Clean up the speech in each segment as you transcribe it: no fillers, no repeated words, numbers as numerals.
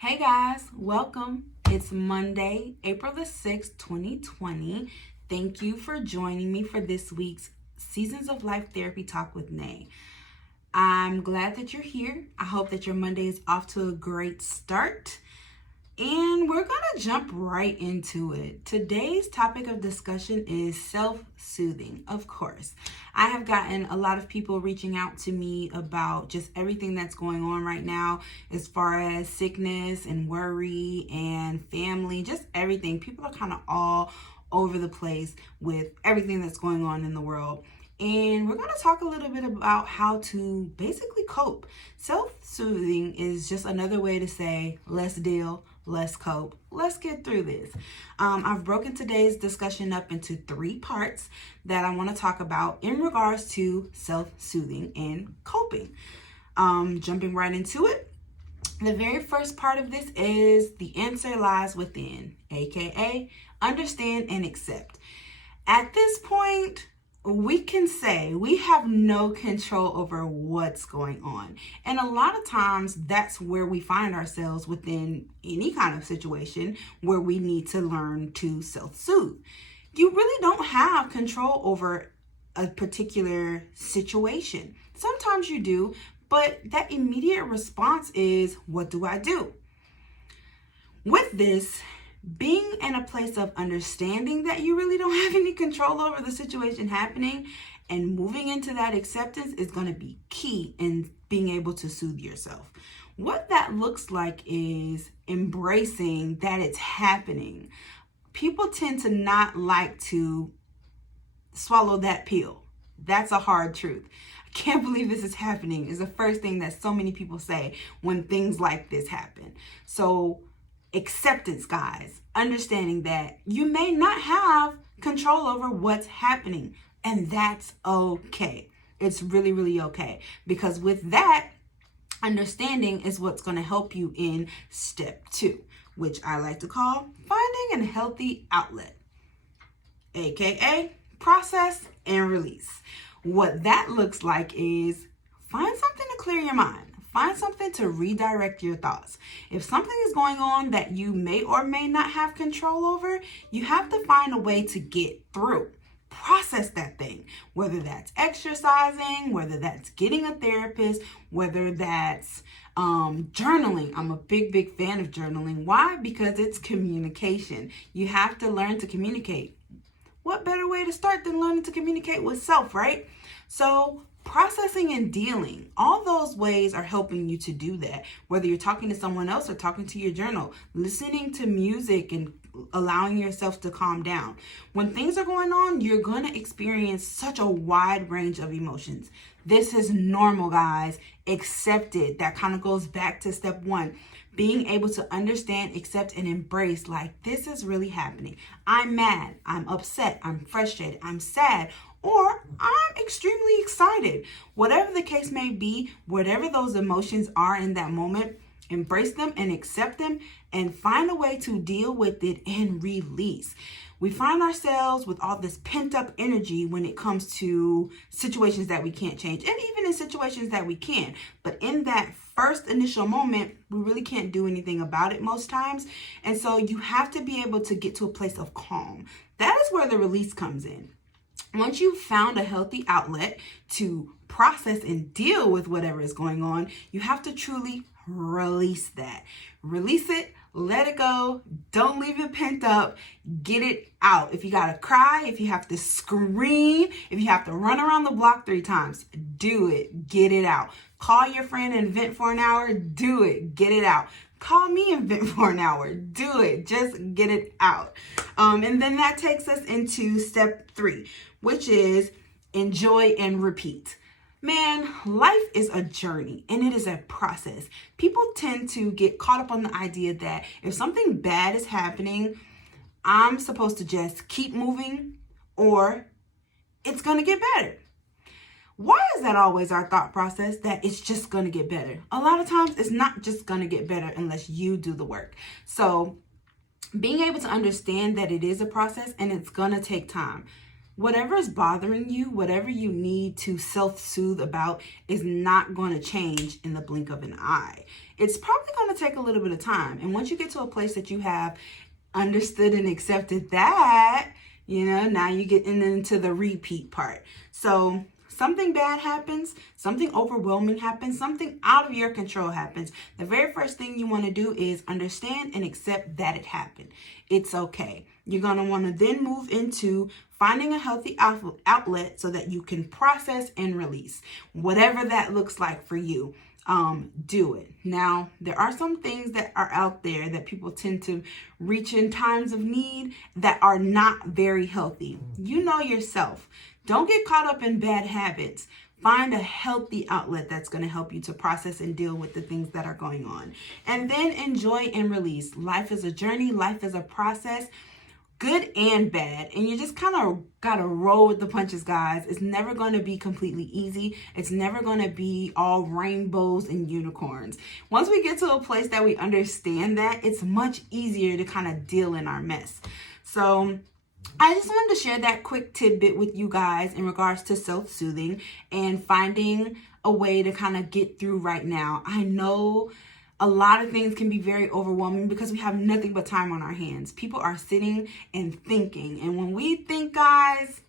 Hey guys, welcome. It's Monday, April the 6th, 2020. Thank you for joining me for this week's Seasons of Life Therapy Talk with Nay. I'm glad that you're here. I hope that your Monday is off to a great start. And we're going to jump right into it. Today's topic of discussion is self-soothing, of course. I have gotten a lot of people reaching out to me about just everything that's going on right now as far as sickness and worry and family, just everything. People are kind of all over the place with everything that's going on in the world. And we're going to talk a little bit about how to basically cope. Self-soothing is just another way to say, let's deal, let's cope, let's get through this. I've broken today's discussion up into 3 parts that I want to talk about in regards to self-soothing and coping. Jumping right into it. The very first part of this is the answer lies within, aka understand and accept. At this point, we can say we have no control over what's going on. And a lot of times that's where we find ourselves within any kind of situation where we need to learn to self-soothe. You really don't have control over a particular situation. Sometimes you do, but that immediate response is, what do I do? With this, being in a place of understanding that you really don't have any control over the situation happening and moving into that acceptance is going to be key in being able to soothe yourself. What that looks like is embracing that it's happening. People tend to not like to swallow that pill. That's a hard truth. I can't believe this is happening is the first thing that so many people say when things like this happen. So acceptance, guys, understanding that you may not have control over what's happening, and that's okay. It's really, really okay, because with that understanding is what's going to help you in step 2, which I like to call finding a healthy outlet, aka process and release. What that looks like is find something to clear your mind. Find something to redirect your thoughts. If something is going on that you may or may not have control over, you have to find a way to get through. Process that thing, whether that's exercising, whether that's getting a therapist, whether that's journaling. I'm a big fan of journaling. Why? Because it's communication. You have to learn to communicate. What better way to start than learning to communicate with self, right? So processing and dealing, all those ways are helping you to do that. Whether you're talking to someone else or talking to your journal, listening to music and allowing yourself to calm down. When things are going on, you're going to experience such a wide range of emotions. This is normal, guys. Accept it. That kind of goes back to step 1. Being able to understand, accept, and embrace, like, this is really happening. I'm mad, I'm upset, I'm frustrated, I'm sad, or I'm extremely excited. Whatever the case may be, whatever those emotions are in that moment, embrace them and accept them and find a way to deal with it and release. We find ourselves with all this pent up energy when it comes to situations that we can't change, and even in situations that we can. But in that first initial moment, we really can't do anything about it most times. And so you have to be able to get to a place of calm. That is where the release comes in. Once you've found a healthy outlet to process and deal with whatever is going on, you have to truly release that. Release it, let it go, don't leave it pent up, get it out. If you gotta cry, if you have to scream, if you have to run around the block 3 times, do it, get it out. Call your friend and vent for an hour, do it, get it out. Call me and vent for an hour, do it, just get it out. And then that takes us into step 3, which is enjoy and repeat. Man, life is a journey and it is a process. People tend to get caught up on the idea that if something bad is happening, I'm supposed to just keep moving or it's going to get better. Why is that always our thought process, that it's just going to get better? A lot of times it's not just going to get better unless you do the work. So being able to understand that it is a process and it's going to take time. whatever is bothering you, whatever you need to self-soothe about is not going to change in the blink of an eye. It's probably going to take a little bit of time. And once you get to a place that you have understood and accepted that, now you get into the repeat part. So something bad happens, something overwhelming happens, something out of your control happens. The very first thing you want to do is understand and accept that it happened. It's okay. You're going to want to then move into finding a healthy outlet so that you can process and release whatever that looks like for you. Do it. Now, there are some things that are out there that people tend to reach in times of need that are not very healthy. You know yourself. Don't get caught up in bad habits. Find a healthy outlet that's going to help you to process and deal with the things that are going on. And then enjoy and release. Life is a journey. Life is a process. Good and bad, and you just kind of gotta roll with the punches, guys. It's never going to be completely easy. It's never going to be all rainbows and unicorns. Once we get to a place that we understand that, it's much easier to kind of deal in our mess. So I just wanted to share that quick tidbit with you guys in regards to self-soothing and finding a way to kind of get through right now. I know a lot of things can be very overwhelming because we have nothing but time on our hands. People are sitting and thinking. And when we think, guys,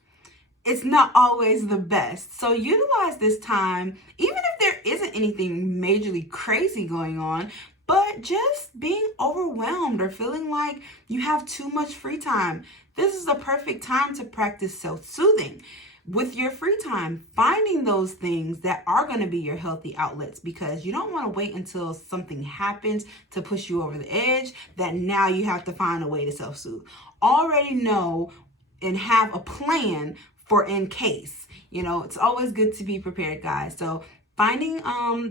it's not always the best. So utilize this time, even if there isn't anything majorly crazy going on, but just being overwhelmed or feeling like you have too much free time. This is the perfect time to practice self-soothing. With your free time, finding those things that are going to be your healthy outlets, because you don't want to wait until something happens to push you over the edge that now you have to find a way to self-soothe. Already know and have a plan for in case. It's always good to be prepared, guys. So finding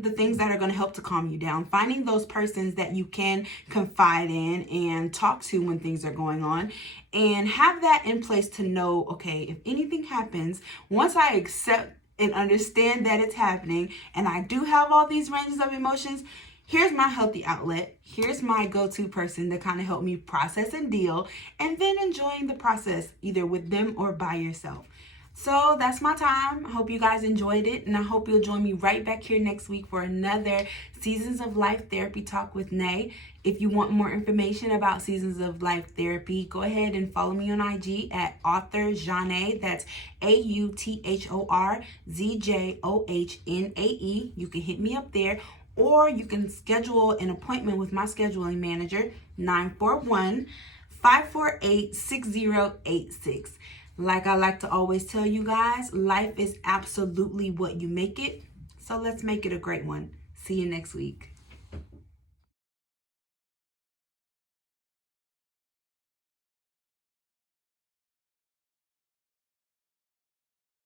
the things that are going to help to calm you down, finding those persons that you can confide in and talk to when things are going on, and have that in place to know, okay, if anything happens, once I accept and understand that it's happening and I do have all these ranges of emotions, here's my healthy outlet. Here's my go-to person to kind of help me process and deal, and then enjoying the process either with them or by yourself. So that's my time. I hope you guys enjoyed it, and I hope you'll join me right back here next week for another Seasons of Life Therapy Talk with Nay. If you want more information about Seasons of Life Therapy, go ahead and follow me on IG at author Janae. That's AuthorZjohnae. You can hit me up there, or you can schedule an appointment with my scheduling manager, 941-548-6086. Like I like to always tell you guys, life is absolutely what you make it. So let's make it a great one. See you next week.